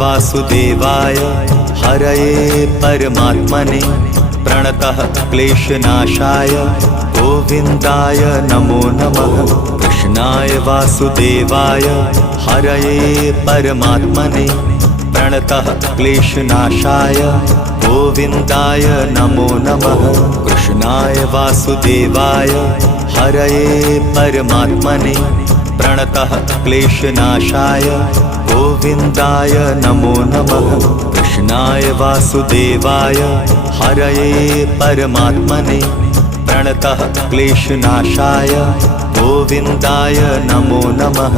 वासुदेवाय हरये परमात्मने प्रणतः क्लेशनाशाय गोविन्दाय नमो नमः। कृष्णाय वासुदेवाय हरये परमात्मने प्रणतः क्लेशनाशाय गोविन्दाय नमो नमः। कृष्णाय वासुदेवाय हरये परमात्मने प्रणतः क्लेशनाशाय गोविन्दाय नमो नमः। कृष्णाय वासुदेवाय हरये परमात्मने प्रणतः क्लेशनाशाय गोविन्दाय नमो नमः।